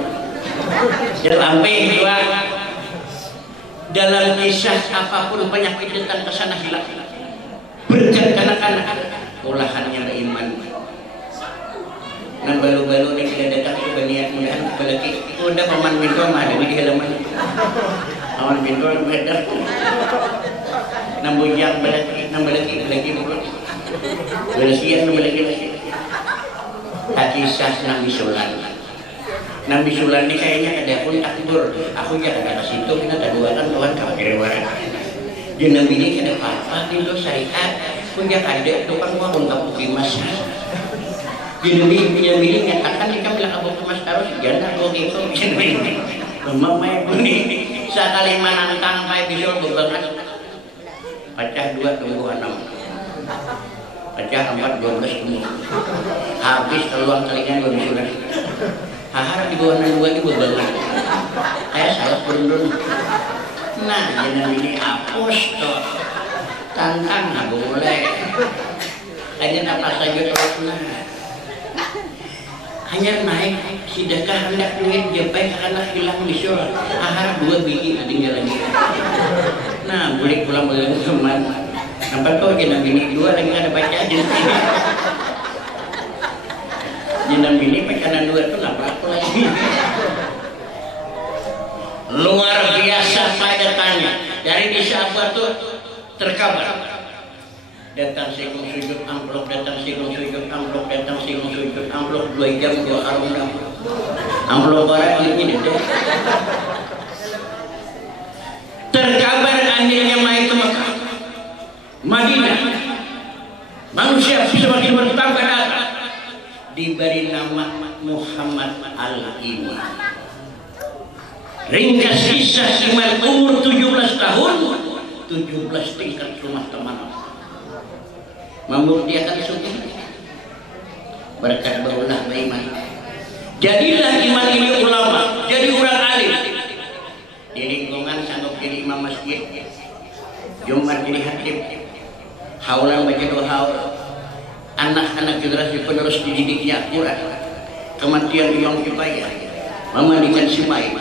jadi sampai dua dalam kisah apapun penyakit datang ke sana hilang berkat kanak-kanak olahannya beriman nang balu-balu ini tidak datang ke beniat mudahan apalagi udah paman pintu mah ada di halaman awan pintu beda nang bujang belaki belasian belaki kisah Nabi Sulan ini kayaknya ada pun takbur aku jangan ada situ kita ada dua kan kawan kawan kira waran di Nabi ini ada apa itu syariat punya kadek tukang uang untuk pukimas di Nabi ini nyatakan kita bilang abu pukimas harus janda dua gitu memang main bunyi sekali menantang main bisa bebangan pecah 2 tunggu 6 pecah 4 12 tunggu habis peluang telinga 2 bulan harap di bawah 2 ini bebangan kayak salah berundun nah jangan ini hapus toh tantang nggak boleh hanya apa saja terus hanya naik sidakah hendak duit japai anak hilang di syurga harap 2 biji tinggal lagi nah boleh pulang dengan teman nampak kau jenam ini 2 lagi ada baca aja jenam ini pekanan 2 itu nggak berlaku lagi luar biasa datangnya dari di sahabat tuh terkabar datang singgung sujud amplop datang singgung sujud amplop datang singgung sujud amplop 2 jam 2 arung amplop orang ini deh terkabar akhirnya main ke Mekah Madinah manusia semakin bertambah diberi nama Muhammad Al-Iman ringkas kisah iman umur 17 tahun 17 tingkat rumah teman memurniakan suci berkat berulah iman jadilah iman ini ulama jadi orang alim di lingkungan sanggup jadi imam masjid Jumat jadi hakim haulan baca doa anak-anak generasi penerus dididiknya Al-Quran kematian yang kipaya memandikan simai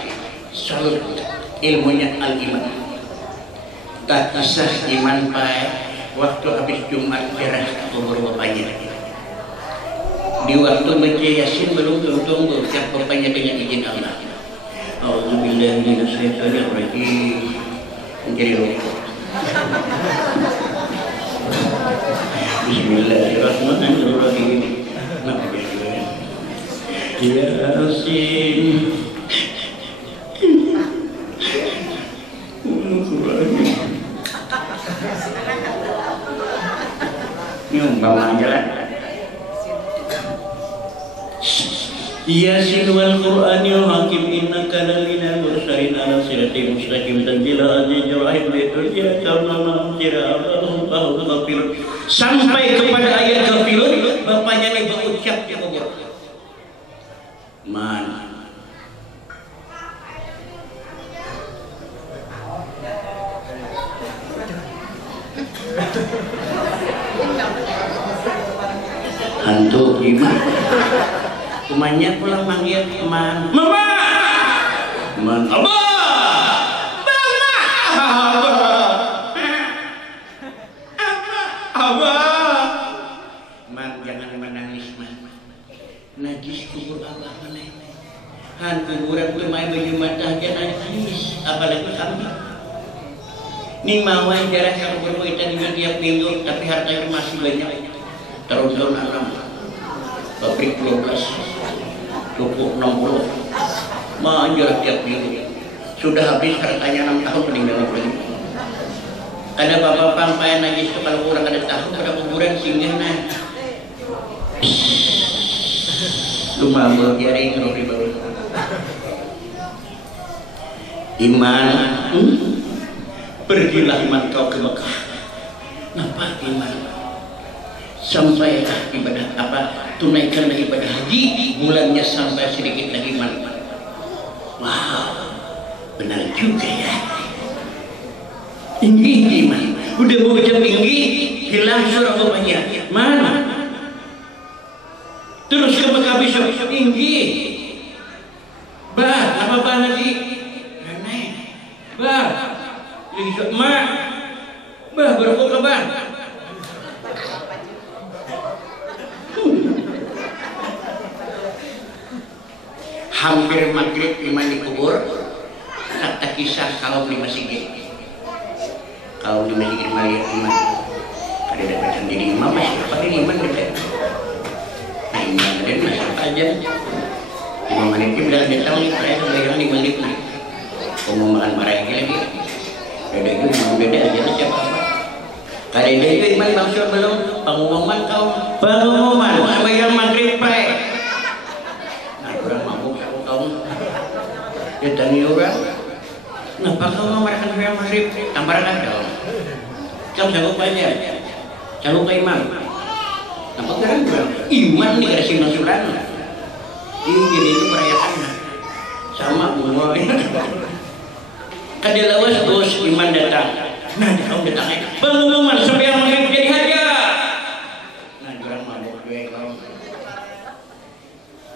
salut ilmunya al-iman tak kisah iman baik waktu habis Jumat cerah umur bapaknya di waktu baca Yasin belum tunggu siap bapaknya dengan izin Allah Alhamdulillah minasyaitonir rajim menjadi Bismillahirrahmanirrahim. Yasin. Bawa jalan. Yasin wal Qur'anil hakim innaka laminal mursalin ala siratal mustaqim tanzila azizir rahim litul ya sallallahu alaihi wasallam sampai kepada ayat kafirun. Bapaknya nih berucap di kubur, man hantu gimana? Kumanya pulang manggil man, mama, man, abah, abah, man jangan menangis man, najis kubur abah mana? Han kuburan kumai baju mata aja najis, apalagi kami. Ni mawai darah yang berkaitan dengan tiap minggu, tapi hartanya masih banyak. Tahun-tahun 6 pabrik 12 cukup 60 manjur tiap minggu sudah habis hartanya 6 tahun meninggal lagi. Ada bapak pampai najis itu kalau kurang ada tahu pada kuburan singgah nah lumah biarin kalau ribaul iman pergilah iman kau ke Mekah. Nampak iman sampailah ibadah apa tunaikanlah ibadah haji bulannya sampai sedikit lagi man. Wow, benar juga ya. Tinggi iman udah mau baca tinggi hilang surah bapaknya mana terus ke Mekah besok tinggi bah apa bah lagi naik bah besok mak bah berapa kabar hampir maghrib iman dikubur. Kata kisah kaum di masjid, kaum di masjid melihat iman ada dapat sendiri imam masih pakai iman beda. Nah iman ada masuk aja imam itu bilang dia tahu nih saya bilang di masjid nih mau makan marah lagi beda itu beda aja siapa apa kada ada itu iman maksud belum pengumuman kaum pengumuman bayar maghrib pray. Orang mabuk kaum ya tanya orang kenapa kau memarahkan saya maghrib tambaran dong kamu sanggup aja sanggup ke imam kenapa keren iman nih ada simbang sulan ini itu perayaan sama semua kada lawas bos iman datang nah kamu datang aja pengumuman sampai yang maghrib jadi haja nah orang mabuk gue kaum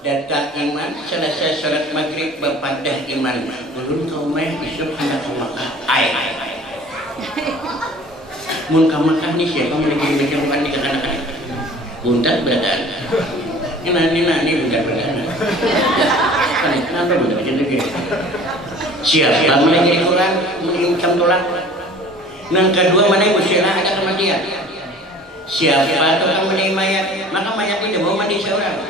datang iman selesai salat maghrib berpadah iman belum kau main besok hendak ke Makkah mun ke Makkah nih siapa yang lagi dibicarakan di anak-anak buntat badan ini buntat badan kenapa buntat macam itu siapa yang lagi di Quran mengincam tolak yang kedua mana ibu sila ada kematian siapa tukang mandi mayat maka mayat itu mau mandi seorang.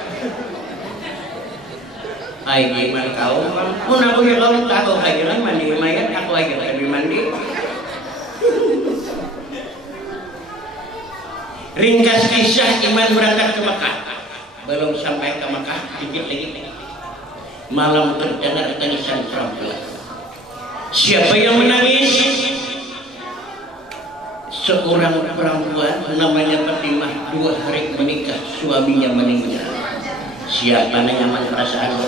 Ay gimana kau? Mun aku ya kau tahu aja mandi mayat aku aja lebih mandi. Ringkas kisah iman berangkat ke Mekah. Belum sampai ke Mekah sedikit lagi. Malam terdengar tangisan perempuan. Siapa yang menangis? Seorang perempuan namanya Fatimah 2 hari menikah suaminya meninggal. Siapa yang nyaman perasaan?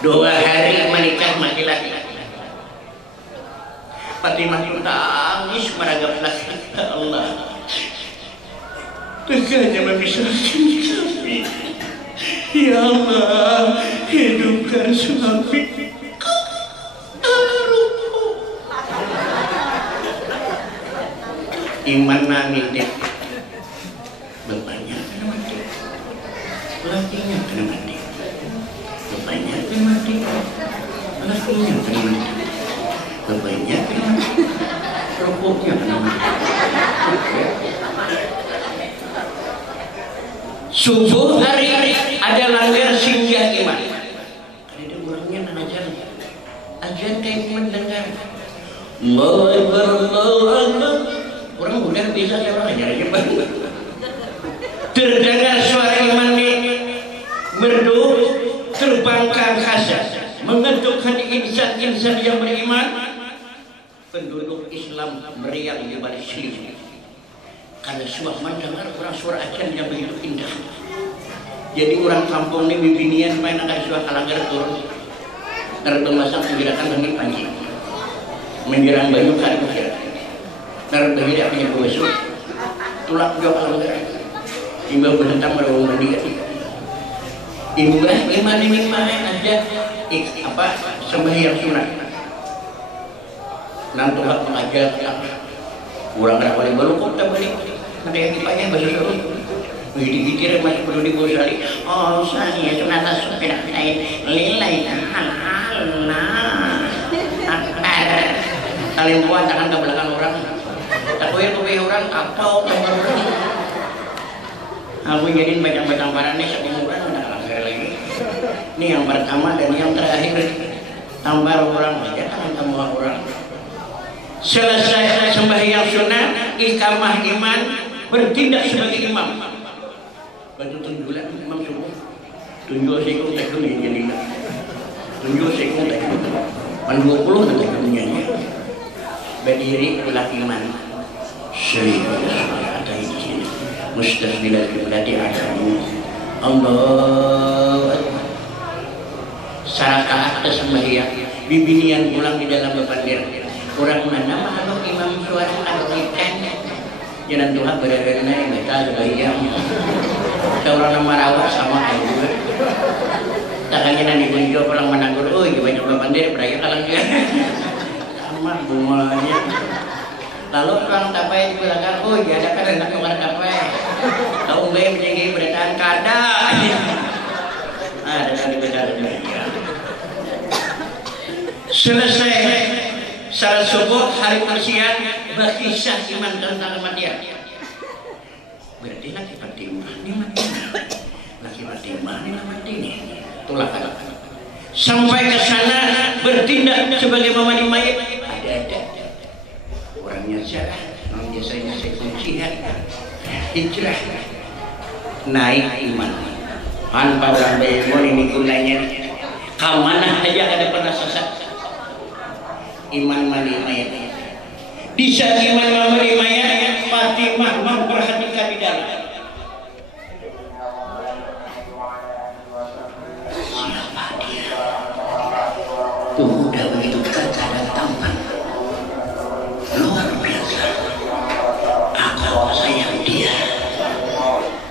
2 hari menikah mati lagi. Fatimah itu tangis meragap lagi. Ya Allah, teganya memisahkan kami. Ya Allah, hidupkan suami. Iman nangis deh. Bapaknya kena mati, lakinya kena mati. Bapaknya kena mati, lakinya kena mati. Bapaknya kena mati, rokoknya kena mati. Subuh hari ada langgar singgah iman. Ada orangnya mengajar, ajar kayak mendengar. Allahu Akbar, Allahu Akbar. Orang udah bisa saya orang ajar aja bang. Terdengar suara iman merdu terbangkan khasat. mengetuk hati insan-insan yang beriman. Penduduk Islam meriang di balik selimut karena suah mendengar orang suara ajan yang begitu indah. Jadi orang kampung ini bibinian main akan suah kalanggar turun terbemasang menggerakan bagi panji menjerang bayu kali kira terbagi dia punya bosuk tulak jauh kalanggar imbau berhentam merawang berdikat imbah lima aja apa sembahyang sunat nanti hak mengajar kurang ada paling baru kok tak balik ada yang dipakai bahasa Sunda begitu masih perlu dibosali oh saya sunat sepeda saya lilai halal kalian buat tangan ke belakang orang aku yang kepe orang kapau tambar orang aku jadiin bacang-bacang barangnya seumuran udah langgar lagi ini yang pertama dan yang terakhir tambar orang aja tangan tambah orang. Selesai sembahyang sunat, iqamah iman, bertindak sebagai imam. Batu tunjulan imam subuh. Tunjuk sekung tekun yang jadi. Tunjuk sekung tekun. Man 20 nanti tekunnya. Berdiri belah iman. Syekh ada di sini. Mustaqbilal qiblati adamu. Allah. Sarakaat sembahyang, bibinian pulang di dalam bebandir. Orang mana malu imam suara ada ikan jalan Tuhan berada-ada mereka sebagian seorang nama rawat sama aja juga takkannya nanti kunjung pulang menanggur oh gimana coba pandai beraya kalang juga sama bunganya lalu orang tapai di belakang oh ya ada kan anak orang tapai tahu gue menjadi beritaan kada ada yang diberitaan selesai salat subuh hari persian berkisah iman tentang kematian. Berarti laki Fatimah ini mati. Laki Fatimah ini mati nih. Itulah kan. Sampai ke sana bertindak sebagai mawali mayat ada. Orangnya siapa? Yang biasanya saya kuncian hijrah naik iman. Tanpa orang bayar ini gunanya. Kamana aja ada pernah sesat. Iman mali mayat. Di saat iman mali mayat, Fatimah memperhatikan di dalam. Siapa dia? Tuh udah begitu gagah dan tampan, luar biasa. Aku sayang dia.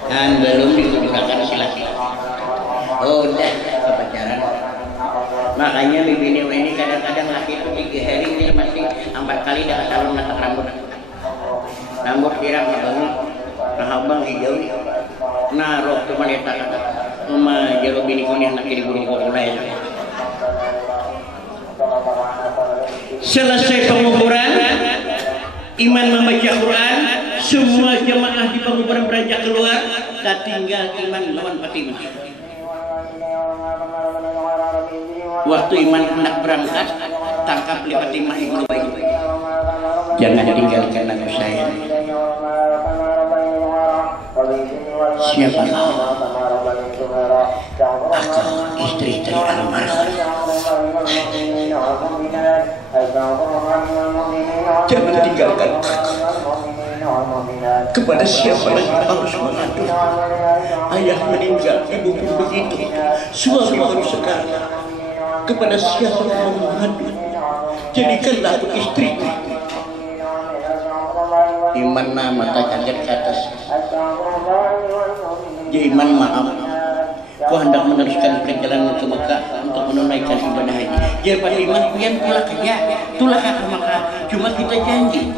Dan belum digunakan sila-sila. Oh udah pacaran. Makanya bibini ini kadang-kadang laki itu 3 hari ini mesti 4 kali dah salon natak rambut pirang bangun rahabang hijau naruh cuma lihat kata cuma jero bini ko yang nak di burung kokulay. Selesai penguburan iman membaca Quran semua jemaah di penguburan beranjak keluar tak tinggal iman lawan Fatimah. Waktu iman hendak berangkat, tangkap Fatimah Ibnu Bayi. Jangan tinggalkan aku saya. Siapa kau? Aku istri dari almarhum. Jangan tinggalkan aku. Kepada siapa lagi harus mengadu? Ayah meninggal, ibu pun begitu. Suami baru sekarang. Kepada siapa yang mengadu? Jadikanlah aku istri. Iman nama tak kaget ke atas. Ya Iman maaf, ku hendak meneruskan perjalanan ke Mekah untuk menunaikan ibadah haji. Ya Fatimah, pian pula kerja, itulah kata Mekah. Cuma kita janji,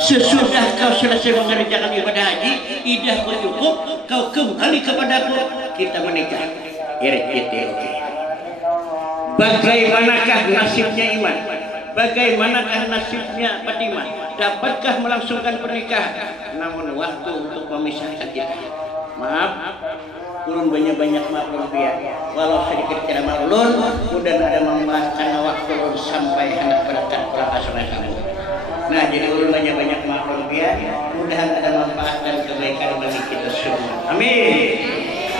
sesudah kau selesai mengerjakan ibadah haji, idah kau cukup, kau kembali kepadaku, kita menikah. Oke. Bagaimanakah nasibnya Iman? Bagaimanakah nasibnya Fatimah? Dapatkah melangsungkan pernikahan? Namun waktu untuk memisahkan kita. Maaf, ulun banyak-banyak maaf rupiah. Walau sedikit tidak ulun, mudah ada membahas karena waktu ulun sampai hendak berangkat pulang asrama kamu. Nah, jadi ulun banyak-banyak maaf rupiah. Mudahan ada manfaat dan kebaikan bagi kita semua. Amin.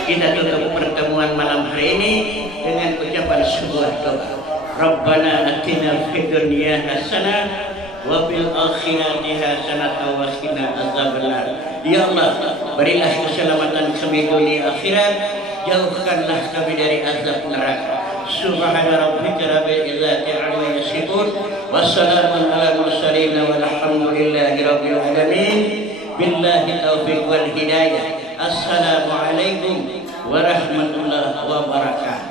Kita tutup pertemuan malam hari ini dengan ucapan sebuah doa. Rabbana atina fid dunya hasanah wa fil akhirati hasanah wa qina azabannar. Ya Allah, berilah keselamatan kami dunia akhirat, jauhkanlah kami dari azab neraka. Subhana rabbika rabbil izzati amma yasifun, wassalamun ala mursalin walhamdulillahi rabbil alamin. Billahi taufiq wal hidayah. Assalamualaikum warahmatullahi wabarakatuh.